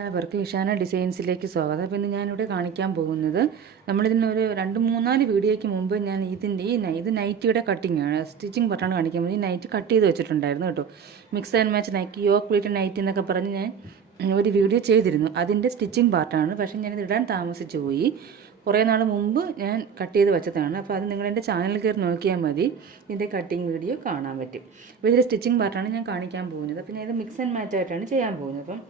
എല്ലാവർക്കും ഇഷാന ഡിസൈൻസിലേക്ക് സ്വാഗതം. അപ്പോൾ ഇന്ന് ഞാനിവിടെ കാണിക്കാൻ പോകുന്നത് നമ്മളിതിനൊരു 2-3-4 വീഡിയോയ്ക്ക് മുമ്പ് ഞാൻ ഇത് നൈറ്റിയുടെ കട്ടിങ് ആണ്, സ്റ്റിച്ചിങ് പാർട്ടാണ് കാണിക്കാൻ പോകുന്നത്. ഈ നൈറ്റ് കട്ട് ചെയ്ത് വെച്ചിട്ടുണ്ടായിരുന്നു കേട്ടോ. Mix and match nighty, yoke pleat nighty എന്നൊക്കെ പറഞ്ഞ് ഞാൻ ഒരു വീഡിയോ ചെയ്തിരുന്നു. അതിൻ്റെ സ്റ്റിച്ചിങ് പാർട്ടാണ്. പക്ഷേ ഞാനിത് ഇടാൻ താമസിച്ചു പോയി. കുറേ നാൾ മുമ്പ് ഞാൻ കട്ട് ചെയ്ത് വെച്ചതാണ്. അപ്പോൾ അത് നിങ്ങളെൻ്റെ ചാനലിൽ കയറി നോക്കിയാൽ മതി, ഇതിൻ്റെ കട്ടിങ് വീഡിയോ കാണാൻ പറ്റും. അപ്പോൾ ഇതിൻ്റെ സ്റ്റിച്ചിങ് പാർട്ടാണ് ഞാൻ കാണിക്കാൻ പോകുന്നത്. അപ്പോൾ ഞാൻ ഇത് മിക്സ് ആൻഡ് മാച്ച് ആയിട്ടാണ് ചെയ്യാൻ പോകുന്നത്. അപ്പം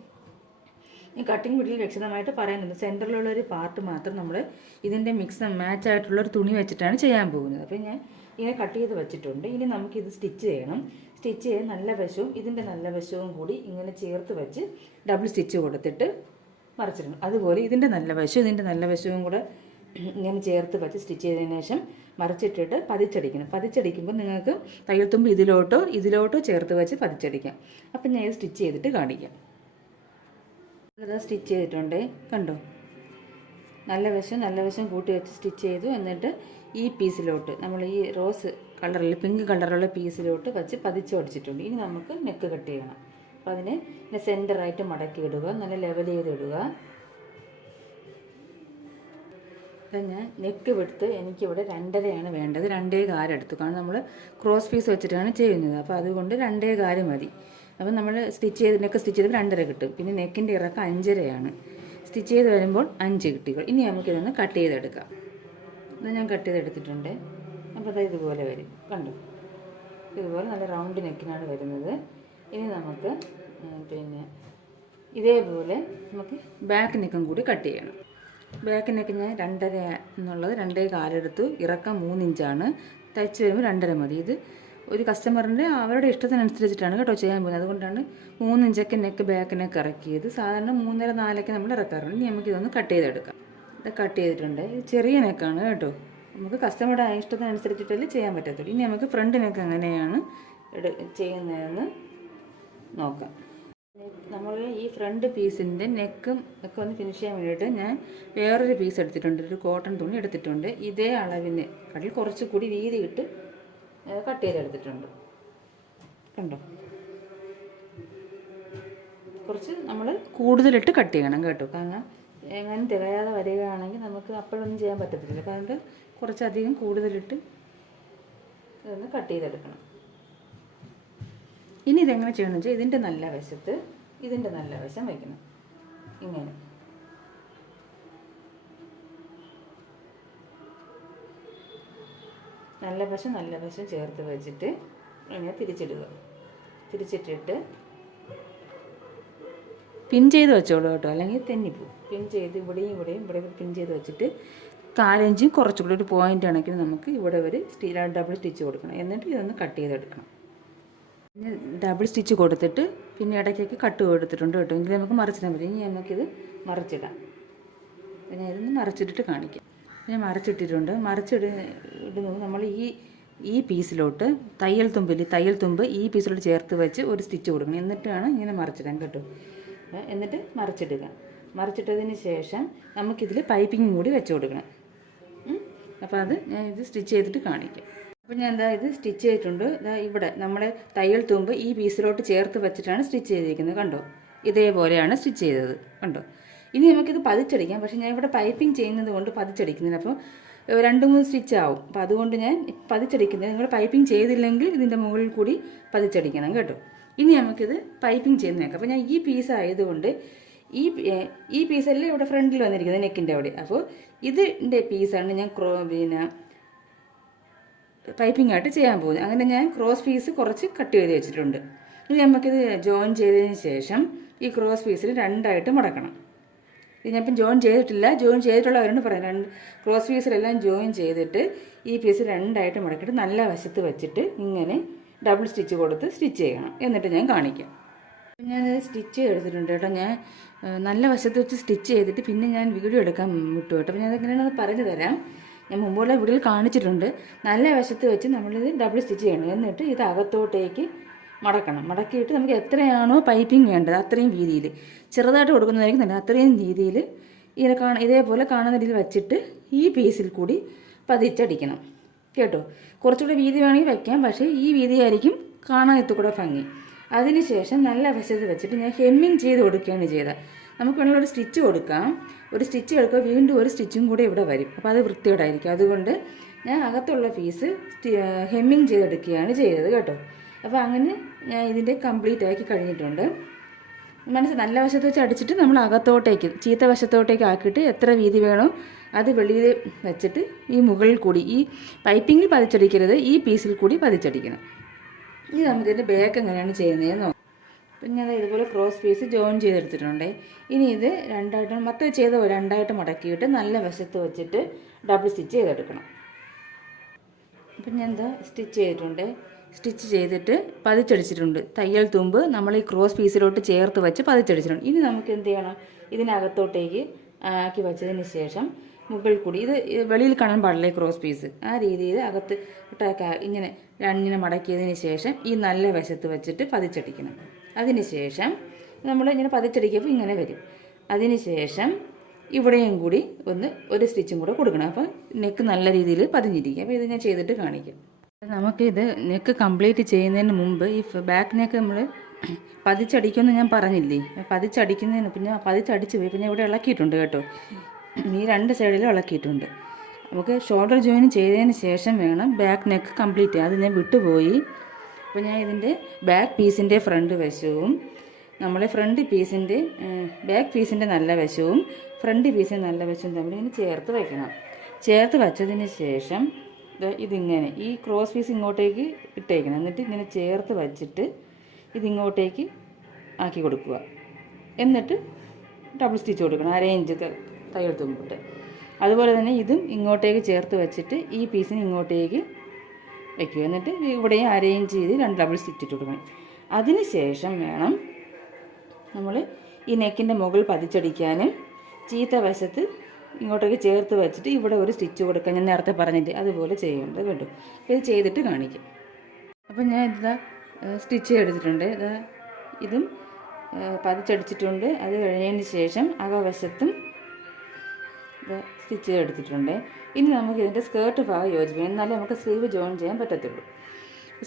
ഈ കട്ടിങ് വീഡിയോയിൽ വ്യക്തമായിട്ട് പറയുന്നുണ്ട്, സെൻറ്ററിലുള്ളൊരു പാർട്ട് മാത്രം നമ്മൾ ഇതിൻ്റെ മിക്സ് മാച്ച് ആയിട്ടുള്ളൊരു തുണി വെച്ചിട്ടാണ് ചെയ്യാൻ പോകുന്നത്. അപ്പോൾ ഞാൻ ഇങ്ങനെ കട്ട് ചെയ്ത് വെച്ചിട്ടുണ്ട്. ഇനി നമുക്കിത് സ്റ്റിച്ച് ചെയ്യണം. സ്റ്റിച്ച് ചെയ്യാൻ നല്ല വശവും ഇതിൻ്റെ നല്ല വശവും കൂടി ഇങ്ങനെ ചേർത്ത് വെച്ച് ഡബിൾ സ്റ്റിച്ച് കൊടുത്തിട്ട് മറിച്ചിടണം. അതുപോലെ ഇതിൻ്റെ നല്ല വശവും കൂടെ ഇങ്ങനെ ചേർത്ത് വെച്ച് സ്റ്റിച്ച് ചെയ്തതിന് ശേഷം മറിച്ചിട്ടിട്ട് പതിച്ചടിക്കണം. പതിച്ചടിക്കുമ്പോൾ നിങ്ങൾക്ക് തയ്യൽ തുമ്പ് ഇതിലോട്ടോ ചേർത്ത് വെച്ച് പതിച്ചടിക്കാം. അപ്പം ഞാൻ ഇത് സ്റ്റിച്ച് ചെയ്തിട്ട് കാണിക്കാം. അത് സ്റ്റിച്ച് ചെയ്തിട്ടുണ്ട്, കണ്ടോ. നല്ല വശം കൂട്ടി വെച്ച് സ്റ്റിച്ച് ചെയ്തു. എന്നിട്ട് ഈ പീസിലോട്ട് നമ്മൾ ഈ റോസ് കളറിൽ പിങ്ക് കളറുള്ള പീസിലോട്ട് വെച്ച് പതിച്ച് ഒടിച്ചിട്ടുണ്ട്. ഇനി നമുക്ക് നെക്ക് കട്ട് ചെയ്യണം. അപ്പോൾ അതിനെ സെൻറ്ററായിട്ട് മടക്കി ഇടുക, നല്ല ലെവൽ ചെയ്ത് ഇടുക. അപ്പം ഞാൻ നെക്ക് വിടുത്ത് എനിക്കിവിടെ 2.5 വേണ്ടത്. 2.25 എടുത്തു. കാരണം നമ്മൾ ക്രോസ് പീസ് വെച്ചിട്ടാണ് ചെയ്യുന്നത്. അപ്പോൾ അതുകൊണ്ട് 2.25 മതി. അപ്പം നമ്മൾ നെക്ക് സ്റ്റിച്ച് ചെയ്ത് 2.5 കിട്ടും. പിന്നെ നെക്കിൻ്റെ ഇറക്കം 5.5 സ്റ്റിച്ച് ചെയ്ത് വരുമ്പോൾ 5 കിട്ടിക്കോളും. ഇനി നമുക്കിതൊന്ന് കട്ട് ചെയ്തെടുക്കാം. ഇത് ഞാൻ കട്ട് ചെയ്തെടുത്തിട്ടുണ്ട്. അപ്പോൾ അത് ഇതുപോലെ വരും, കണ്ടോ. ഇതുപോലെ നല്ല റൗണ്ട് നെക്കിനാണ് വരുന്നത്. ഇനി നമുക്ക് ഇതേപോലെ നമുക്ക് ബാക്ക് നെക്കും കൂടി കട്ട് ചെയ്യണം. ബാക്ക് നെക്ക് ഞാൻ 2.5 എന്നുള്ളത് 2.25 എടുത്തു. ഇറക്കം 3 ഇഞ്ചാണ്. തയ്ച്ച് വരുമ്പോൾ 2.5 മതി. ഇത് ഒരു കസ്റ്റമറിൻ്റെ അവരുടെ ഇഷ്ടത്തിനനുസരിച്ചിട്ടാണ് കേട്ടോ ചെയ്യാൻ പോകുന്നത്. അതുകൊണ്ടാണ് 3 ഇഞ്ചൊക്കെ ബാക്ക് നെക്ക് ഇറക്കിയത്. സാധാരണ 3.5-4 നമ്മൾ ഇറക്കാറുണ്ട്. ഇനി നമുക്കിതൊന്ന് കട്ട് ചെയ്തെടുക്കാം. ഇത് കട്ട് ചെയ്തിട്ടുണ്ട്. ഇത് ചെറിയ നെക്കാണ് കേട്ടോ. നമുക്ക് കസ്റ്റമറുടെ ഇഷ്ടത്തിനനുസരിച്ചിട്ടല്ലേ ചെയ്യാൻ പറ്റത്തുള്ളൂ. ഇനി നമുക്ക് ഫ്രണ്ട് നെക്ക് എങ്ങനെയാണ് ചെയ്യുന്നതെന്ന് നോക്കാം. നമ്മൾ ഈ ഫ്രണ്ട് പീസിൻ്റെ നെക്കും ഒക്കെ ഒന്ന് ഫിനിഷ് ചെയ്യാൻ വേണ്ടിയിട്ട് ഞാൻ വേറൊരു പീസ് എടുത്തിട്ടുണ്ട്. ഒരു കോട്ടൺ തുണി എടുത്തിട്ടുണ്ട്. ഇതേ അളവിന് അതിൽ കുറച്ചുകൂടി വീതി ഇട്ട് കട്ട് ചെയ്തെടുത്തിട്ടുണ്ട്, കണ്ടോ. കുറച്ച് നമ്മൾ കൂടുതലിട്ട് കട്ട് ചെയ്യണം കേട്ടോ. കാരണം എങ്ങനെ തികയാതെ വരികയാണെങ്കിൽ നമുക്ക് അപ്പോഴൊന്നും ചെയ്യാൻ പറ്റത്തില്ല. അപ്പോൾ അതുകൊണ്ട് കുറച്ചധികം കൂടുതലിട്ട് ഇതൊന്ന് കട്ട് ചെയ്തെടുക്കണം. ഇനി ഇതെങ്ങനെ ചെയ്യണമെന്ന് വെച്ചാൽ ഇതിൻ്റെ നല്ല വശം വയ്ക്കണം. ഇങ്ങനെ നല്ല വശം ചേർത്ത് വെച്ചിട്ട് ഇങ്ങനെ തിരിച്ചിട്ടിട്ട് പിൻ ചെയ്ത് വെച്ചോളൂ കേട്ടോ, അല്ലെങ്കിൽ തെന്നിപ്പോവും. പിൻ ചെയ്ത് ഇവിടെയും പിൻ ചെയ്ത് വെച്ചിട്ട് 4 ഇഞ്ച് കുറച്ചുകൂടി ഒരു പോയിൻ്റ് ആണെങ്കിൽ നമുക്ക് ഇവിടെ ഒരു ഡബിൾ സ്റ്റിച്ച് കൊടുക്കണം. എന്നിട്ട് ഇതൊന്ന് കട്ട് ചെയ്തെടുക്കണം. പിന്നെ ഡബിൾ സ്റ്റിച്ച് കൊടുത്തിട്ട് പിന്നെ ഇടയ്ക്കൊക്കെ കട്ട് കൊടുത്തിട്ടുണ്ട് കേട്ടോ. എങ്കിൽ നമുക്ക് മറിച്ചിടാൻ പറ്റും. ഇനി നമുക്കിത് മറിച്ചിടാം. പിന്നെ ഇതൊന്ന് മറിച്ചിട്ടിട്ട് കാണിക്കാം. ഞാൻ മറിച്ചിട്ടിട്ടുണ്ട്. മറിച്ചിടുന്നത് നമ്മൾ ഈ പീസിലോട്ട് തയ്യൽ തുമ്പ് ഈ പീസിലോട്ട് ചേർത്ത് വെച്ച് ഒരു സ്റ്റിച്ച് കൊടുക്കണം. എന്നിട്ടാണ് ഇങ്ങനെ മറിച്ചിടാൻ കേട്ടോ. എന്നിട്ട് മറിച്ചിട്ടതിന് ശേഷം നമുക്കിതിൽ പൈപ്പിംഗ് കൂടി വെച്ച് കൊടുക്കണം. അപ്പോൾ അത് ഞാൻ ഇത് സ്റ്റിച്ച് ചെയ്തിട്ട് കാണിക്കാം. അപ്പോൾ ഞാൻ ഇത് സ്റ്റിച്ച് ചെയ്തിട്ടുണ്ട്. ഇവിടെ നമ്മുടെ തയ്യൽ തുമ്പ് ഈ പീസിലോട്ട് ചേർത്ത് വെച്ചിട്ടാണ് സ്റ്റിച്ച് ചെയ്തിരിക്കുന്നത്, കണ്ടോ. ഇതേപോലെയാണ് സ്റ്റിച്ച് ചെയ്തത്, കണ്ടോ. ഇനി നമുക്കിത് പതിച്ചടിക്കാം. പക്ഷേ ഞാൻ ഇവിടെ പൈപ്പിംഗ് ചെയ്യുന്നത് കൊണ്ട് പതിച്ചടിക്കുന്നില്ല. അപ്പോൾ 2-3 സ്റ്റിച്ച് ആവും. അപ്പോൾ അതുകൊണ്ട് ഞാൻ പതിച്ചടിക്കുന്നത്. നിങ്ങൾ പൈപ്പിംഗ് ചെയ്തില്ലെങ്കിൽ ഇതിൻ്റെ മുകളിൽ കൂടി പതിച്ചടിക്കണം കേട്ടോ. ഇനി നമുക്കിത് പൈപ്പിംഗ് ചെയ്ത് നോക്കാം. അപ്പോൾ ഞാൻ ഈ പീസ് ആയതുകൊണ്ട് ഈ പീസല്ലേ ഇവിടെ ഫ്രണ്ടിൽ വന്നിരിക്കുന്നത് നെക്കിൻ്റെ അവിടെ. അപ്പോൾ ഇതിൻ്റെ പീസാണ് ഞാൻ പൈപ്പിംഗ് ആയിട്ട് ചെയ്യാൻ പോകുന്നത്. അങ്ങനെ ഞാൻ ക്രോസ് പീസ് കുറച്ച് കട്ട് ചെയ്ത് വെച്ചിട്ടുണ്ട്. ഇനി നമുക്കിത് ജോയിൻ ചെയ്തതിന് ശേഷം ഈ ക്രോസ് പീസിൽ 2ആയിട്ട് മടക്കണം. ഇത് ഞാനിപ്പം ജോയിൻ ചെയ്തിട്ടുള്ളവരോട് പറയാം. ക്രോസ് പീസിലെല്ലാം ജോയിൻ ചെയ്തിട്ട് ഈ പീസ് 2ആയിട്ട് മടക്കിയിട്ട് നല്ല വശത്ത് വെച്ചിട്ട് ഇങ്ങനെ ഡബിൾ സ്റ്റിച്ച് കൊടുത്ത് സ്റ്റിച്ച് ചെയ്യണം. എന്നിട്ട് ഞാൻ കാണിക്കാം. ഞാനത് സ്റ്റിച്ച് എടുത്തിട്ടുണ്ട് കേട്ടോ. ഞാൻ നല്ല വശത്ത് വെച്ച് സ്റ്റിച്ച് ചെയ്തിട്ട് പിന്നെ ഞാൻ വീഡിയോ എടുക്കാൻ വിട്ടു കേട്ടോ. അപ്പോൾ ഞാൻ അതെങ്ങനെയാണെന്ന് പറഞ്ഞു തരാം. ഞാൻ മുമ്പുള്ള വീഡിയോയിൽ കാണിച്ചിട്ടുണ്ട്. നല്ല വശത്ത് വെച്ച് നമ്മളിത് ഡബിൾ സ്റ്റിച്ച് ചെയ്യണം. എന്നിട്ട് ഇത് അകത്തോട്ടേക്ക് മടക്കിയിട്ട് നമുക്ക് എത്രയാണോ പൈപ്പിംഗ് വേണ്ടത് അത്രയും വീതിയിൽ, ചെറുതായിട്ട് കൊടുക്കുന്നതായിരിക്കും നല്ല, അത്രയും രീതിയിൽ ഇതേപോലെ കാണുന്ന രീതിയിൽ വെച്ചിട്ട് ഈ പീസിൽ കൂടി പതിച്ചടിക്കണം കേട്ടോ. കുറച്ചുകൂടെ വീതി വേണമെങ്കിൽ വയ്ക്കാം. പക്ഷേ ഈ വീതിയായിരിക്കും കാണാൻ എത്തുകൂടെ ഭംഗി. അതിനുശേഷം നല്ല വശത്ത് വെച്ചിട്ട് ഞാൻ ഹെമ്മിങ് ചെയ്ത് കൊടുക്കുകയാണ് ചെയ്തത്. നമുക്ക് വേണമെങ്കിൽ ഒരു സ്റ്റിച്ച് കൊടുക്കാം. ഒരു സ്റ്റിച്ച് എടുക്കുക, വീണ്ടും ഒരു സ്റ്റിച്ചും കൂടെ ഇവിടെ വരും. അപ്പോൾ അത് വൃത്തിയോടായിരിക്കും. അതുകൊണ്ട് ഞാൻ അകത്തുള്ള പീസ് ഹെമ്മിങ് ചെയ്തെടുക്കുകയാണ് ചെയ്തത് കേട്ടോ. അപ്പോൾ അങ്ങനെ ഞാൻ ഇതിൻ്റെ കംപ്ലീറ്റ് ആക്കി കഴിഞ്ഞിട്ടുണ്ട്. നല്ല വശത്ത് വെച്ച് അടിച്ചിട്ട് നമ്മൾ അകത്തോട്ടേക്ക് ചീത്ത വശത്തോട്ടേക്ക് ആക്കിയിട്ട് എത്ര വീതി വേണോ അത് വെളിയിൽ വെച്ചിട്ട് ഈ മുകളിൽ കൂടി ഈ പൈപ്പിങ്ങിൽ പതിച്ചടിക്കരുത്, ഈ പീസിൽ കൂടി പതിച്ചടിക്കണം. ഇനി നമുക്കിതിൻ്റെ ബാക്ക് എങ്ങനെയാണ് ചെയ്യുന്നതെന്ന് നോക്കാം. അപ്പം ഞാൻ ഇതുപോലെ ക്രോസ് പീസ് ജോയിൻ ചെയ്തെടുത്തിട്ടുണ്ട്. ഇനി ഇത് രണ്ടായിട്ട് മൊത്തം ചെയ്ത പോലെ രണ്ടായിട്ട് മടക്കിയിട്ട് നല്ല വശത്ത് വെച്ചിട്ട് ഡബിൾ സ്റ്റിച്ച് ചെയ്തെടുക്കണം. അപ്പം ഞാൻ എന്താ സ്റ്റിച്ച് ചെയ്തിട്ടുണ്ട്. സ്റ്റിച്ച് ചെയ്തിട്ട് പതിച്ചടിച്ചിട്ടുണ്ട്. തയ്യൽ തുമ്പ് നമ്മൾ ഈ ക്രോസ് പീസിലോട്ട് ചേർത്ത് വെച്ച് പതിച്ചടിച്ചിട്ടുണ്ട്. ഇനി നമുക്ക് എന്ത് ചെയ്യണം, ഇതിനകത്തോട്ടേക്ക് ആക്കി വെച്ചതിന് ശേഷം മുകളിൽ കൂടി ഇത് വെളിയിൽ കാണാൻ പാടില്ല ക്രോസ് പീസ്, ആ രീതിയിൽ അകത്ത് ഇങ്ങനെ മടക്കിയതിന് ശേഷം ഈ നല്ല വശത്ത് വെച്ചിട്ട് പതിച്ചടിക്കണം. അതിന് ശേഷം നമ്മൾ ഇങ്ങനെ പതിച്ചടിക്കുമ്പോൾ ഇങ്ങനെ വരും. അതിന് ശേഷം ഇവിടെയും കൂടി ഒരു സ്റ്റിച്ചും കൂടെ കൊടുക്കണം. അപ്പോൾ നെക്ക് നല്ല രീതിയിൽ പതിഞ്ഞിരിക്കും. അപ്പോൾ ഇത് ഞാൻ ചെയ്തിട്ട് കാണിക്കാം. നമുക്കിത് നെക്ക് കംപ്ലീറ്റ് ചെയ്യുന്നതിന് മുമ്പ് ഈ ബാക്ക് നെക്ക് നമ്മൾ പതിച്ചടിക്കുമെന്ന് ഞാൻ പറഞ്ഞില്ലേ. പതിച്ചടിക്കുന്നതിന് പിന്നെ പതിച്ചടിച്ച് പോയി പിന്നെ ഇവിടെ ഇളക്കിയിട്ടുണ്ട് കേട്ടോ. ഈ രണ്ട് സൈഡിലും ഇളക്കിയിട്ടുണ്ട്. നമുക്ക് ഷോൾഡർ ജോയിൻ ചെയ്തതിന് ശേഷം വേണം ബാക്ക് നെക്ക് കംപ്ലീറ്റ് ചെയ്യാൻ. അത് ഞാൻ വിട്ടുപോയി. അപ്പോൾ ഞാൻ ഇതിൻ്റെ ബാക്ക് പീസിൻ്റെ ഫ്രണ്ട് വശവും നമ്മളെ ഫ്രണ്ട് പീസിൻ്റെ ബാക്ക് പീസിൻ്റെ നല്ല വശവും ഫ്രണ്ട് പീസിൻ്റെ നല്ല വശവും തമ്മിൽ ഇങ്ങനെ ചേർത്ത് വയ്ക്കണം. ചേർത്ത് വച്ചതിന് ശേഷം ഇതിങ്ങനെ ഈ ക്രോസ് പീസ് ഇങ്ങോട്ടേക്ക് ഇട്ടേക്കണം. എന്നിട്ട് ഇങ്ങനെ ചേർത്ത് വച്ചിട്ട് ഇതിങ്ങോട്ടേക്ക് ആക്കി കൊടുക്കുക. എന്നിട്ട് ഡബിൾ സ്റ്റിച്ച് കൊടുക്കണം, അരയിഞ്ച് തയ്യൽ തുമ്പിട്ട്. അതുപോലെ തന്നെ ഇതും ഇങ്ങോട്ടേക്ക് ചേർത്ത് വെച്ചിട്ട് ഈ പീസിന് ഇങ്ങോട്ടേക്ക് വയ്ക്കുക. എന്നിട്ട് ഇവിടെയും അരയിഞ്ച് ചെയ്ത് 2 ഡബിൾ സ്റ്റിച്ച് ഇട്ട് കൊടുക്കണം. അതിന് ശേഷം വേണം നമ്മൾ ഈ നെക്കിൻ്റെ മുകളിൽ പതിച്ചടിക്കാനും ചീത്ത വശത്ത് ഇങ്ങോട്ടേക്ക് ചേർത്ത് വെച്ചിട്ട് ഇവിടെ ഒരു സ്റ്റിച്ച് കൊടുക്കാൻ ഞാൻ നേരത്തെ പറഞ്ഞിട്ട് അതുപോലെ ചെയ്യേണ്ടത് കേട്ടോ. ഇത് ചെയ്തിട്ട് കാണിക്കും. അപ്പം ഞാൻ ഇതാ സ്റ്റിച്ച് എടുത്തിട്ടുണ്ട്. ഇതും പതിച്ചടിച്ചിട്ടുണ്ട്. അത് കഴിഞ്ഞതിന് ശേഷം അകവശത്തും സ്റ്റിച്ച് എടുത്തിട്ടുണ്ട്. ഇനി നമുക്ക് ഇതിൻ്റെ സ്കേർട്ട് ഭാഗം യോജിപ്പിക്കണം, എന്നാലേ നമുക്ക് സ്ലീവ് ജോയിൻ ചെയ്യാൻ പറ്റത്തുള്ളൂ.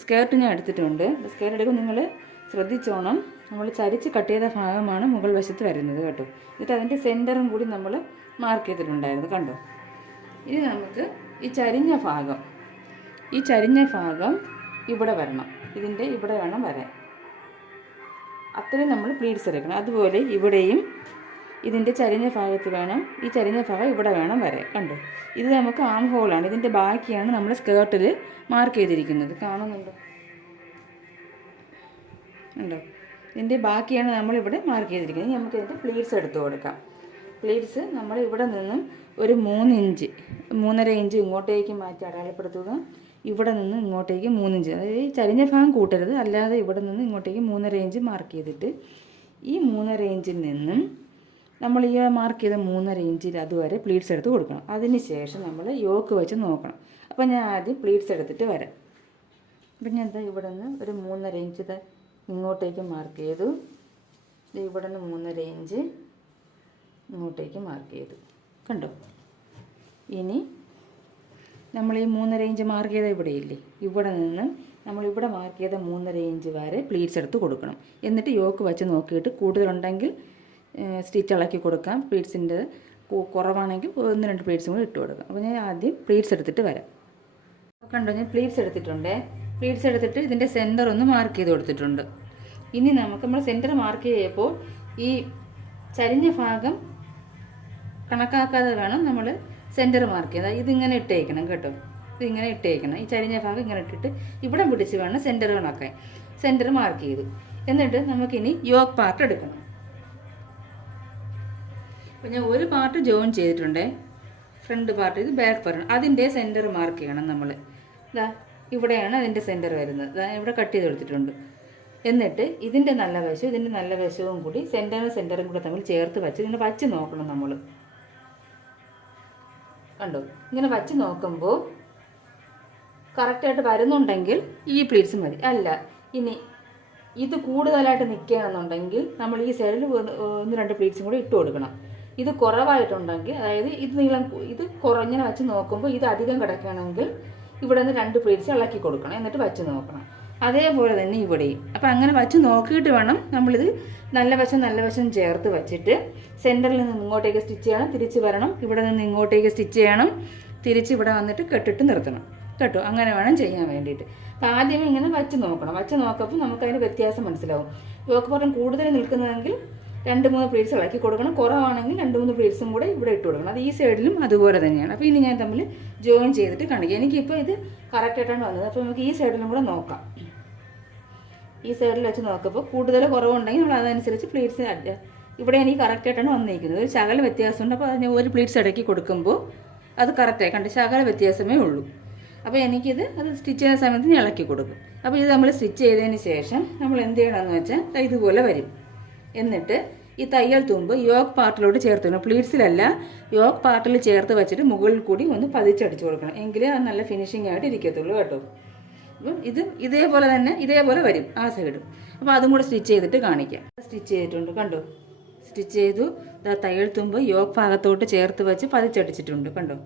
സ്കേർട്ട് ഞാൻ എടുത്തിട്ടുണ്ട്. സ്കേർട്ട് എടുക്കുമ്പോൾ നിങ്ങൾ ശ്രദ്ധിച്ചോണം, നമ്മൾ ചരിച്ച് കട്ട് ചെയ്ത ഭാഗമാണ് മുകൾ വശത്ത് വരുന്നത് കേട്ടോ. എന്നിട്ട് അതിൻ്റെ സെൻറ്ററും കൂടി നമ്മൾ മാർക്ക് ചെയ്തിട്ടുണ്ടായിരുന്നു കണ്ടോ. ഇനി നമുക്ക് ഈ ചരിഞ്ഞ ഭാഗം ഇവിടെ വരണം. ഇതിൻ്റെ ഇവിടെ വേണം വരാൻ. അത്രയും നമ്മൾ പ്ലീറ്റ്സ് എടുക്കണം. അതുപോലെ ഇവിടെയും ഇതിൻ്റെ ചരിഞ്ഞ ഭാഗത്ത് വേണം, ഈ ചരിഞ്ഞ ഭാഗം ഇവിടെ വേണം വരാൻ കണ്ടോ. ഇത് നമുക്ക് ആം ഹോളാണ്. ഇതിൻ്റെ ബാക്കിയാണ് നമ്മൾ സ്കേർട്ടിൽ മാർക്ക് ചെയ്തിരിക്കുന്നത്. കാണുന്നുണ്ടോ ഉണ്ടോ? ഇതിൻ്റെ ബാക്കിയാണ് നമ്മളിവിടെ മാർക്ക് ചെയ്തിരിക്കുന്നത്. ഇനി നമുക്ക് ഇതിൻ്റെ പ്ലീറ്റ്സ് എടുത്ത് കൊടുക്കാം. പ്ലീറ്റ്സ് നമ്മൾ ഇവിടെ നിന്നും ഒരു 3.5 ഇഞ്ച് ഇങ്ങോട്ടേക്ക് മാറ്റി അടയാളപ്പെടുത്തുക. ഇവിടെ നിന്ന് ഇങ്ങോട്ടേക്ക് 3 ഇഞ്ച്, അതായത് ഈ ചരിഞ്ഞ ഭാഗം കൂട്ടരുത്, അല്ലാതെ ഇവിടെ നിന്ന് ഇങ്ങോട്ടേക്ക് 3.5 ഇഞ്ച് മാർക്ക് ചെയ്തിട്ട് ഈ 3.5 ഇഞ്ചിൽ നിന്നും നമ്മൾ ഈ മാർക്ക് ചെയ്ത 3.5 ഇഞ്ചിൽ അതുവരെ പ്ലീറ്റ്സ് എടുത്ത് കൊടുക്കണം. അതിന് ശേഷം നമ്മൾ യോക്ക് വെച്ച് നോക്കണം. അപ്പോൾ ഞാൻ ആദ്യം പ്ലീറ്റ്സ് എടുത്തിട്ട് വരാം. അപ്പം ഞാൻ എന്താ ഇവിടെ നിന്ന് ഒരു 3.5 ഇഞ്ച് ഇങ്ങോട്ടേക്ക് മാർക്ക് ചെയ്തു. ഇവിടെ നിന്ന് 3.5 ഇഞ്ച് ഇങ്ങോട്ടേക്ക് മാർക്ക് ചെയ്തു കണ്ടോ. ഇനി നമ്മൾ ഈ 3.5 ഇഞ്ച് മാർക്ക് ചെയ്ത ഇവിടെയില്ലേ, ഇവിടെ നിന്ന് നമ്മളിവിടെ മാർക്ക് ചെയ്ത 3.5 ഇഞ്ച് വരെ പ്ലീറ്റ്സ് എടുത്ത് കൊടുക്കണം. എന്നിട്ട് യോക്ക് വെച്ച് നോക്കിയിട്ട് കൂടുതലുണ്ടെങ്കിൽ സ്റ്റിച്ച് ഇളക്കി കൊടുക്കാം. പ്ലീറ്റ്സിൻ്റെ കുറവാണെങ്കിൽ 1-2 പ്ലീറ്റ്സും കൂടി ഇട്ട് കൊടുക്കാം. അപ്പോൾ ഞാൻ ആദ്യം പ്ലീറ്റ്സ് എടുത്തിട്ട് വരാം. കണ്ടോ, ഞാൻ പ്ലീറ്റ്സ് എടുത്തിട്ടുണ്ട്. പ്ലീറ്റ്സ് എടുത്തിട്ട് ഇതിൻ്റെ സെൻറ്റർ ഒന്ന് മാർക്ക് ചെയ്ത് കൊടുത്തിട്ടുണ്ട്. ഇനി നമ്മൾ സെൻറ്റർ മാർക്ക് ചെയ്യുമ്പോൾ ഈ ചരിഞ്ഞ ഭാഗം കണക്കാക്കാതെ വേണം നമ്മൾ സെൻറ്റർ മാർക്ക് ചെയ്താൽ ഇതിങ്ങനെ ഇട്ടേക്കണം കേട്ടോ. ഇതിങ്ങനെ ഇട്ടേക്കണം. ഈ ചരിഞ്ഞ ഭാഗം ഇങ്ങനെ ഇട്ടിട്ട് ഇവിടെ പിടിച്ച് വേണം സെൻറ്റർ കണക്കാൻ. സെൻറ്റർ മാർക്ക് ചെയ്തു. എന്നിട്ട് നമുക്കിനി യോക്ക് പാർട്ട് എടുക്കണം. അപ്പോൾ ഞാൻ ഒരു പാർട്ട് ജോയിൻ ചെയ്തിട്ടുണ്ട്, ഫ്രണ്ട് പാർട്ട്, ഇത് ബാക്ക് പാർട്ട്. അതിൻ്റെ സെൻറ്റർ മാർക്ക് ചെയ്യണം നമ്മൾ. ഇവിടെയാണ് അതിൻ്റെ സെൻറ്റർ വരുന്നത്. ഇവിടെ കട്ട് ചെയ്ത് കൊടുത്തിട്ടുണ്ട്. എന്നിട്ട് ഇതിൻ്റെ നല്ല വശവും ഇതിൻ്റെ നല്ല വശവും കൂടി സെൻറ്ററും കൂടെ തമ്മിൽ ചേർത്ത് വെച്ച് ഇങ്ങനെ വച്ച് നോക്കണം നമ്മൾ. കണ്ടോ, ഇങ്ങനെ വച്ച് നോക്കുമ്പോൾ കറക്റ്റായിട്ട് വരുന്നുണ്ടെങ്കിൽ ഈ പ്ലീറ്റ്സ് മതി. അല്ല ഇനി ഇത് കൂടുതലായിട്ട് നിൽക്കുകയാണെന്നുണ്ടെങ്കിൽ നമ്മൾ ഈ സൈഡിൽ 1-2 പ്ലീറ്റ്സും കൂടി ഇട്ട് കൊടുക്കണം. ഇത് കുറവായിട്ടുണ്ടെങ്കിൽ, അതായത് ഇത് കുറഞ്ഞിനെ വെച്ച് നോക്കുമ്പോൾ ഇത് അധികം കിടക്കുകയാണെങ്കിൽ ഇവിടെ നിന്ന് 2 പ്ലീറ്റ്സ് ഇളക്കി കൊടുക്കണം. എന്നിട്ട് വച്ച് നോക്കണം. അതേപോലെ തന്നെ ഇവിടെയും. അപ്പോൾ അങ്ങനെ വച്ച് നോക്കിയിട്ട് വേണം നമ്മളിത് നല്ല വശം ചേർത്ത് വെച്ചിട്ട് സെൻറ്ററിൽ നിന്ന് ഇങ്ങോട്ടേക്ക് സ്റ്റിച്ച് ചെയ്യണം, തിരിച്ച് വരണം, ഇവിടെ നിന്ന് ഇങ്ങോട്ടേക്ക് സ്റ്റിച്ച് ചെയ്യണം, തിരിച്ച് ഇവിടെ വന്നിട്ട് കെട്ടിട്ട് നിർത്തണം കേട്ടോ. അങ്ങനെ വേണം ചെയ്യാൻ വേണ്ടിയിട്ട്. അപ്പോൾ ആദ്യമേ ഇങ്ങനെ വച്ച് നോക്കണം. വച്ച് നോക്കുമ്പോൾ നമുക്കതിന് വ്യത്യാസം മനസ്സിലാവും. യോക്ക് പാർട്ടൺ കൂടുതൽ നിൽക്കുന്നതെങ്കിൽ 2-3 പ്ലീറ്റ്സ് ഇളക്കി കൊടുക്കണം, കുറവാണെങ്കിൽ 2-3 പ്ലീറ്റ്സും കൂടെ ഇവിടെ ഇട്ട് കൊടുക്കണം. അത് ഈ സൈഡിലും അതുപോലെ തന്നെയാണ്. അപ്പോൾ ഇനി ഞാൻ തമ്മിൽ ജോയിൻ ചെയ്തിട്ട് കാണിക്കാം. എനിക്കിപ്പോൾ ഇത് കറക്റ്റായിട്ടാണ് വന്നത്. അപ്പോൾ നമുക്ക് ഈ സൈഡിലും കൂടെ നോക്കാം. ഈ സൈഡിൽ വെച്ച് നോക്കുമ്പോൾ കൂടുതൽ കുറവുണ്ടെങ്കിൽ നമ്മൾ അതനുസരിച്ച് പ്ലീറ്റ്സ് ഇവിടെ എനിക്ക് കറക്റ്റായിട്ടാണ് വന്നിരിക്കുന്നത്. ഒരു ശകല വ്യത്യാസമുണ്ട്. അപ്പോൾ അത് ഒരു പ്ലീറ്റ്സ് ഇടയ്ക്ക് കൊടുക്കുമ്പോൾ അത് കറക്റ്റായി കണ്ട് ശകല വ്യത്യാസമേ ഉള്ളൂ. അപ്പോൾ അത് സ്റ്റിച്ച് ചെയ്യുന്ന സമയത്ത് ഞാൻ ഇളക്കി കൊടുക്കും. അപ്പോൾ ഇത് നമ്മൾ സ്റ്റിച്ച് ചെയ്തതിന് ശേഷം നമ്മൾ എന്ത് ചെയ്യണമെന്ന് വെച്ചാൽ ഇതുപോലെ വരും. എന്നിട്ട് ഈ തയ്യൽ തുമ്പ് യോക്ക് പാർട്ടിലോട്ട് ചേർത്ത് വെക്കണം. പ്ലീറ്റ്സിലല്ല, യോക്ക് പാർട്ടിൽ ചേർത്ത് വെച്ചിട്ട് മുകളിൽ കൂടി ഒന്ന് പതിച്ചടിച്ച് കൊടുക്കണം. എങ്കിലേ അത് നല്ല ഫിനിഷിംഗ് ആയിട്ട് ഇരിക്കത്തുള്ളൂ കേട്ടോ. അപ്പം ഇതേപോലെ വരും ആ സൈഡും. അപ്പോൾ അതും കൂടെ സ്റ്റിച്ച് ചെയ്തിട്ട് കാണിക്കാം. സ്റ്റിച്ച് ചെയ്തിട്ടുണ്ട് കണ്ടോ. സ്റ്റിച്ച് ചെയ്തു. തയ്യൽ തുമ്പ് യോക്ക് ഭാഗത്തോട്ട് ചേർത്ത് വെച്ച് പതിച്ചടിച്ചിട്ടുണ്ട് കണ്ടോ.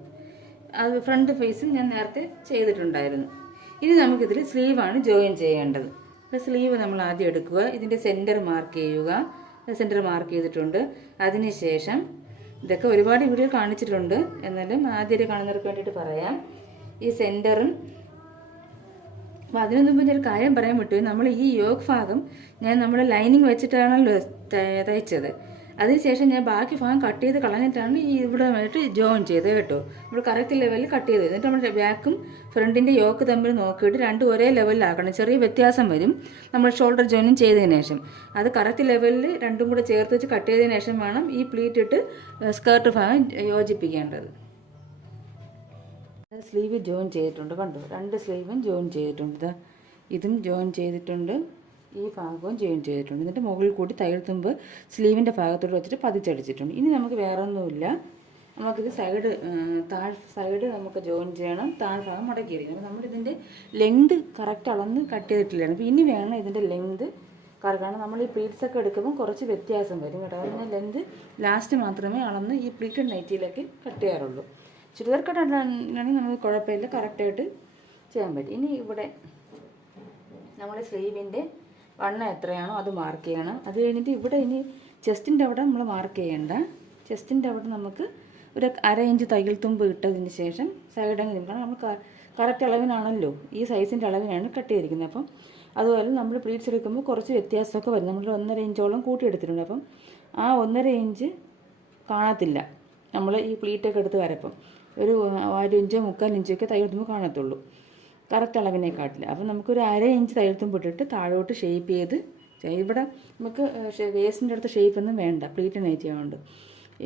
അത് ഫ്രണ്ട് ഫേസ് ഞാൻ നേരത്തെ ചെയ്തിട്ടുണ്ടായിരുന്നു. ഇനി നമുക്കിതിൽ സ്ലീവാണ് ജോയിൻ ചെയ്യേണ്ടത്. അപ്പോൾ സ്ലീവ് നമ്മൾ ആദ്യം എടുക്കുക. ഇതിൻ്റെ സെൻറ്റർ മാർക്ക് ചെയ്യുക. സെൻറ്റർ മാർക്ക് ചെയ്തിട്ടുണ്ട്. അതിനുശേഷം ഇതൊക്കെ ഒരുപാട് വീഡിയോ കാണിച്ചിട്ടുണ്ട്, എന്നാലും ആദ്യം കാണുന്നവർക്ക് വേണ്ടിയിട്ട് പറയാം. ഈ സെൻറ്ററും അപ്പോൾ അതിനു മുമ്പ് ഞാൻ ഒരു കാര്യം പറയാൻ വിട്ടു. നമ്മൾ ഈ യോക്ക് ഭാഗം നമ്മൾ ലൈനിങ് വെച്ചിട്ടാണല്ലോ തയ്ച്ചത്. അതിനുശേഷം ഞാൻ ബാക്കി ഭാഗം കട്ട് ചെയ്ത് കളഞ്ഞിട്ടാണ് ഈ ഇവിടെ വന്നിട്ട് ജോയിൻ ചെയ്തത് കേട്ടോ. നമ്മൾ കറക്റ്റ് ലെവലിൽ കട്ട് ചെയ്ത് എന്നിട്ട് നമ്മുടെ ബാക്കും ഫ്രണ്ടിൻ്റെ യോക്ക് തമ്മിൽ നോക്കിയിട്ട് രണ്ടും ഒരേ ലെവലിലാക്കണം. ചെറിയ വ്യത്യാസം വരും നമ്മൾ ഷോൾഡർ ജോയിനിങ് ചെയ്തതിന് ശേഷം. അത് കറക്റ്റ് ലെവലിൽ രണ്ടും കൂടെ ചേർത്ത് വെച്ച് കട്ട് ചെയ്തതിന് ശേഷം വേണം ഈ പ്ലീറ്റ് ഇട്ട് സ്കേർട്ട് ഭാഗം യോജിപ്പിക്കേണ്ടത്. സ്ലീവ് ജോയിൻ ചെയ്തിട്ടുണ്ട് കണ്ടോ. 2 സ്ലീവും ജോയിൻ ചെയ്തിട്ടുണ്ട്. ഇതും ജോയിൻ ചെയ്തിട്ടുണ്ട്, ഈ ഭാഗവും ജോയിൻ ചെയ്തിട്ടുണ്ട്. എന്നിട്ട് മുകളിൽ കൂടി തയ്യൽ തുമ്പ് സ്ലീവിൻ്റെ ഭാഗത്തോട്ട് വെച്ചിട്ട് പതിച്ചടിച്ചിട്ടുണ്ട്. ഇനി നമുക്ക് വേറെ ഒന്നുമില്ല. നമുക്കിത് സൈഡ് നമുക്ക് ജോയിൻ ചെയ്യണം, താഴ്ഭാഗം മടക്കിയിരിക്കണം. അപ്പോൾ നമ്മളിതിൻ്റെ ലെങ്ത് കറക്റ്റ് അളന്ന് കട്ട് ചെയ്തിട്ടില്ലായിരുന്നു. അപ്പോൾ ഇനി വേണം ഇതിൻ്റെ ലെങ്ത് കാരണം നമ്മൾ ഈ പ്ലീറ്റ്സൊക്കെ എടുക്കുമ്പോൾ കുറച്ച് വ്യത്യാസം വരും കേട്ടോ. അതിൻ്റെ ലെങ്ത് ലാസ്റ്റ് മാത്രമേ അളന്ന് ഈ പ്ലീറ്റഡ് നൈറ്റിയിലേക്ക് കട്ട് ചെയ്യാറുള്ളൂ. ചുരിദാർ കട്ടാണെങ്കിൽ നമുക്ക് കുഴപ്പമില്ല, കറക്റ്റായിട്ട് ചെയ്യാൻ പറ്റും. ഇനി ഇവിടെ നമ്മൾ സ്ലീവിൻ്റെ വണ്ണം എത്രയാണോ അത് മാർക്ക് ചെയ്യണം. അത് കഴിഞ്ഞിട്ട് ഇവിടെ ഇനി ചെസ്റ്റിൻ്റെ അവിടെ നമ്മൾ മാർക്ക് ചെയ്യേണ്ട. ചെസ്റ്റിൻ്റെ അവിടെ നമുക്ക് ഒരു 1/2 ഇഞ്ച് തയ്യൽ തുമ്പ് ഇട്ടതിന് ശേഷം സൈഡങ്ങ് നിൽക്കണം. നമ്മൾ കറക്റ്റ് അളവിനാണല്ലോ, ഈ സൈസിൻ്റെ അളവിനാണ് കട്ട് ചെയ്തിരിക്കുന്നത്. അപ്പം അതുപോലെ നമ്മൾ പ്ലീറ്റ്സ് എടുക്കുമ്പോൾ കുറച്ച് വ്യത്യാസമൊക്കെ വരും. നമ്മൾ 1.5 ഇഞ്ചോളം കൂട്ടിയെടുത്തിട്ടുണ്ട്. അപ്പം ആ 1.5 ഇഞ്ച് കാണത്തില്ല നമ്മൾ ഈ പ്ലീറ്റൊക്കെ എടുത്ത് വരപ്പം. ഒരു 1 ഇഞ്ചോ 3/4 ഇഞ്ചൊക്കെ തയ്യൽ തുമ്പ് കാണത്തുള്ളൂ, കറക്റ്റ് അളവിനെക്കാട്ടില്ല. അപ്പം നമുക്കൊരു 1/2 ഇഞ്ച് തയ്യൽ തുമ്പ് ഇട്ടിട്ട് താഴോട്ട് ഷേപ്പ് ചെയ്ത് ഇവിടെ നമുക്ക് വേസ്റ്റിൻ്റെ അടുത്ത് ഷേപ്പൊന്നും വേണ്ട, പ്ലീറ്റ് നൈറ്റ് ചെയ്യാറുണ്ട്.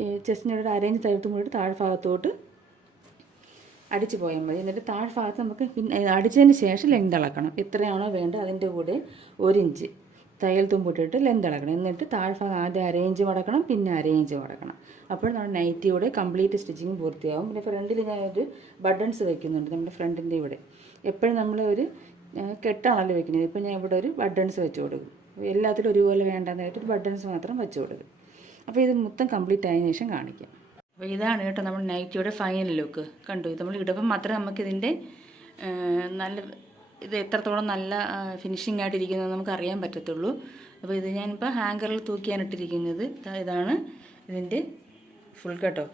ഈ ചെസ്റ്റിൻ്റെ അടുത്ത് 1/2 ഇഞ്ച് തയ്യൽ തുമ്പ് ഇട്ടിട്ട് താഴ്ഭാഗത്തോട്ട് അടിച്ച് പോയാൽ മതി. എന്നിട്ട് താഴ്ഭാഗത്ത് നമുക്ക് പിന്നെ അടിച്ചതിന് ശേഷം ലെങ്ത് അളക്കണം. എത്രയാണോ വേണ്ടത് അതിൻ്റെ കൂടെ 1 ഇഞ്ച് തയ്യൽ തുമ്പിട്ടിട്ട് ലെങ്ത് അളക്കണം. എന്നിട്ട് താഴ്ഭാഗം ആദ്യം 1/2 ഇഞ്ച് മടക്കണം, പിന്നെ 1/2 ഇഞ്ച് മടക്കണം. അപ്പോൾ നമ്മുടെ നൈറ്റിയുടെ കംപ്ലീറ്റ് സ്റ്റിച്ചിങ് പൂർത്തിയാവും. പിന്നെ ഫ്രണ്ടിൽ ഞാനൊരു ബട്ടൺസ് വെക്കുന്നുണ്ട്. നമ്മുടെ ഫ്രണ്ടിൻ്റെ ഇവിടെ എപ്പോഴും നമ്മൾ ഒരു കെട്ടാണല്ലോ വെക്കുന്നത്. ഇപ്പോൾ ഞാൻ ഇവിടെ ഒരു ബട്ടൺസ് വെച്ച് കൊടുക്കും. എല്ലാത്തിലും ഒരുപോലെ വേണ്ടെന്നായിട്ട് ഒരു ബട്ടൺസ് മാത്രം വെച്ച് കൊടുക്കും. അപ്പോൾ ഇത് മൊത്തം കംപ്ലീറ്റ് ആയതിനു ശേഷം കാണിക്കാം. അപ്പോൾ ഇതാണ് കേട്ടോ നമ്മുടെ നൈറ്റിയുടെ ഫൈനൽ ലുക്ക്. കണ്ടു, ഇത് നമ്മൾ ഇടുമ്പോൾ മാത്രമേ നമുക്കിതിൻ്റെ ഇത് എത്രത്തോളം നല്ല ഫിനിഷിംഗ് ആയിട്ടിരിക്കുന്നത് നമുക്ക് അറിയാൻ പറ്റത്തുള്ളൂ. അപ്പോൾ ഇത് ഞാനിപ്പോൾ ഹാങ്കറിൽ തൂക്കിയാനിട്ടിരിക്കുന്നത്. ഇതാണ് ഇതിൻ്റെ ഫുൾ കേട്ടോ.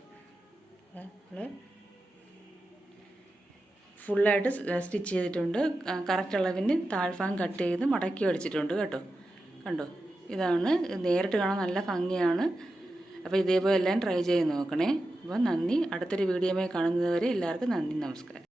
ഫുള്ളായിട്ട് സ്റ്റിച്ച് ചെയ്തിട്ടുണ്ട്. കറക്റ്റ് അളവിന് താഴ്ഭാഗം കട്ട് ചെയ്ത് മടക്കി അടിച്ചിട്ടുണ്ട് കേട്ടോ. കണ്ടോ, ഇതാണ്. നേരിട്ട് കാണാൻ നല്ല ഭംഗിയാണ്. അപ്പോൾ ഇതേപോലെ എല്ലാം ട്രൈ ചെയ്ത് നോക്കണേ. അപ്പോൾ നന്ദി. അടുത്തൊരു വീഡിയോയുമായി കാണുന്നതുവരെ എല്ലാവർക്കും നന്ദി, നമസ്കാരം.